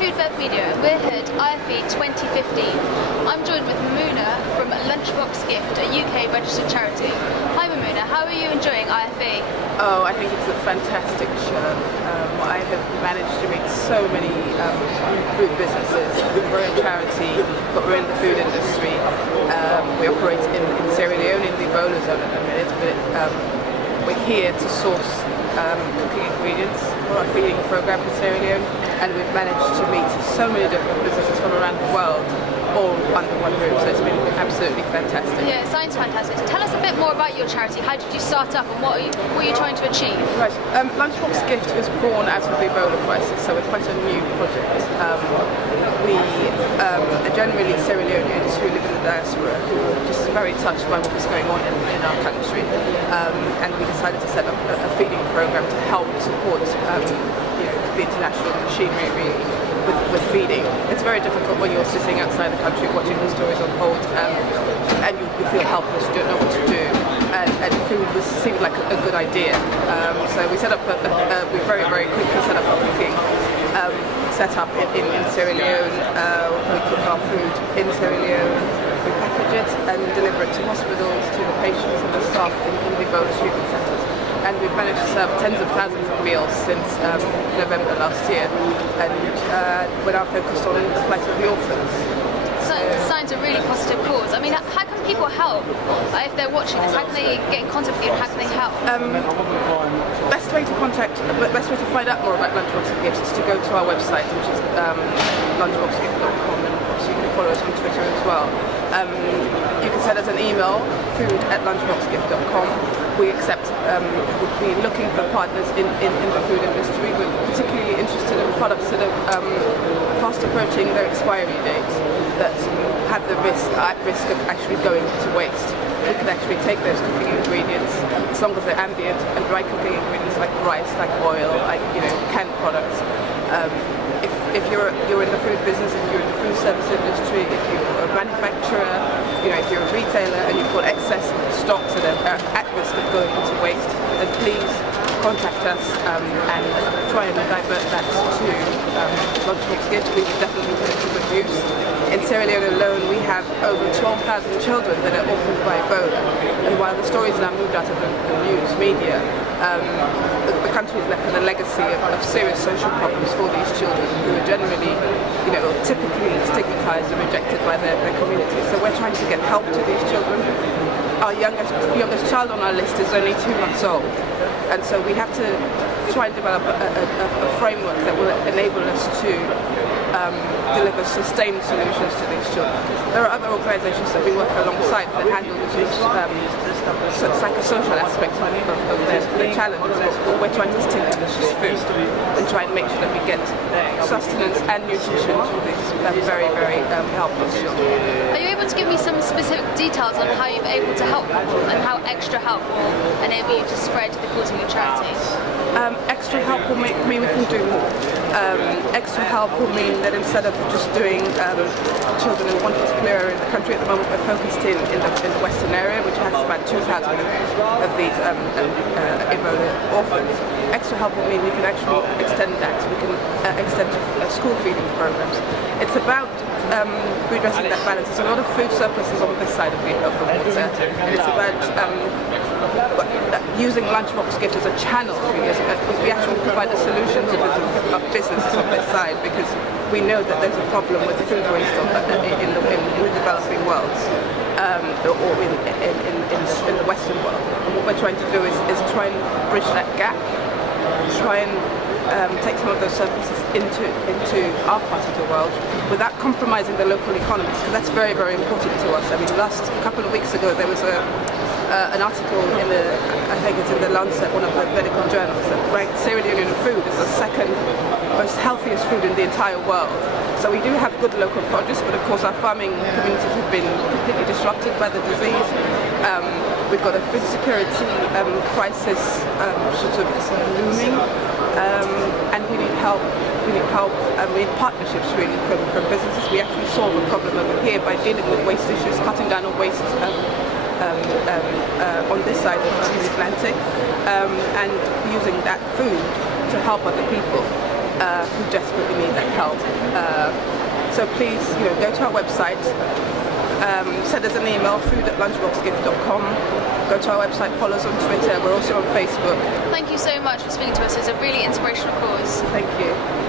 FoodBev Media and we're here at IFE 2015. I'm joined with Mamuna from Lunchboxgift, a UK registered charity. Hi Mamuna, how are you enjoying IFE? Oh, I think it's a fantastic show. I have managed to meet so many food businesses. We're a charity, but we're in the food industry. We operate in Sierra Leone in the Ebola zone at the minute, but we're here to source cooking ingredients for our feeding program in Sierra Leone, and we've managed to meet so many different businesses from around the world, all under one roof, so it's been absolutely fantastic. Yeah, it sounds fantastic. So tell us a bit more about your charity. How did you start up and what are you trying to achieve? Right, Lunchboxgift was born out of the Ebola crisis, so it's quite a new project. We are generally Sierra Leoneans who live in the diaspora who are just very touched by what was going on in our country, and we decided to set up a feeding program to help support the international machinery really with feeding. It's very difficult when you're sitting outside the country watching the stories unfold, and you feel helpless, you don't know what to do, and food seemed like a good idea. So we set up we very quickly set up a cooking setup in Sierra Leone. We cook our food in Sierra Leone, we package it and deliver it to hospitals, to the patients and the staff in the Ebola treatment centres. And we've managed to serve tens of thousands of meals since November last year, and we're now focused on the plight of the orphans. So it sounds a really positive cause. I mean, how can people help? If they're watching this, how can they get in contact with you and how can they help? Best way to find out more about Lunchboxgift is to go to our website, which is lunchboxgift.com, and obviously you can follow us on Twitter as well. You can send us an email, food@lunchboxgift.com. We accept, would be looking for partners in the food industry. We're particularly interested in products that are fast approaching their expiry dates, that have the at risk of actually going to waste. We can actually take those cooking ingredients, as long as they're ambient and dry cooking ingredients like rice, like oil, like canned products. If you're in the food business, if you're in the food service industry, if you're a manufacturer, if you're a retailer and you've got excess stocks that are at risk of going into waste, then please contact us and try and divert that to Lunchboxgift. We would definitely put it to good use. In Sierra Leone alone, we have over 12,000 children that are orphaned by Ebola, and while the stories now moved out of the news media, the country is left with a legacy of serious social problems for these children who are generally, typically stigmatized and rejected by their communities. So we're trying to get help to these children. Our youngest child on our list is only 2 months old, and so we have to try and develop a framework that will enable us to deliver sustained solutions to these children. There are other organisations that we work alongside that handle the psychosocial aspects of their challenges, but we're trying to stick to food and try and make sure that we get sustenance and nutrition to these very helpless children. Are you able to give me some specific details on how you're able to help people and how extra help will enable you to spread the cause of your charity? Extra help will mean we can do more. Extra help will mean that instead of just doing children in one particular area in the country at the moment, we're focused in the western area, which has about 2,000 of these Ebola orphans. Extra help will mean we can actually extend that. We can extend to school feeding programs. It's about redressing that balance. There's a lot of food surpluses on this side of the water, and it's about using Lunchboxgift as a channel, really, we actually provide a solution to businesses on this side, because we know that there's a problem with food waste in the developing world, or in the Western world. And what we're trying to do is try and bridge that gap, try and take some of those surpluses into our part of the world without compromising the local economies, because that's very important to us. I mean, a couple of weeks ago there was an article I think it's in the Lancet, one of the medical journals, that ranked Sierra Leonean food as the second most healthiest food in the entire world. So we do have good local produce, but of course our farming communities have been completely disrupted by the disease. We've got a food security crisis looming, and we need help. We need partnerships really from businesses. We actually solve a problem over here by dealing with waste issues, cutting down on waste on this side of the Atlantic, and using that food to help other people. who desperately need that help. So please, go to our website, send us an email, food@lunchboxgift.com. Go to our website, follow us on Twitter. We're also on Facebook. Thank you so much for speaking to us. It's a really inspirational cause. Thank you.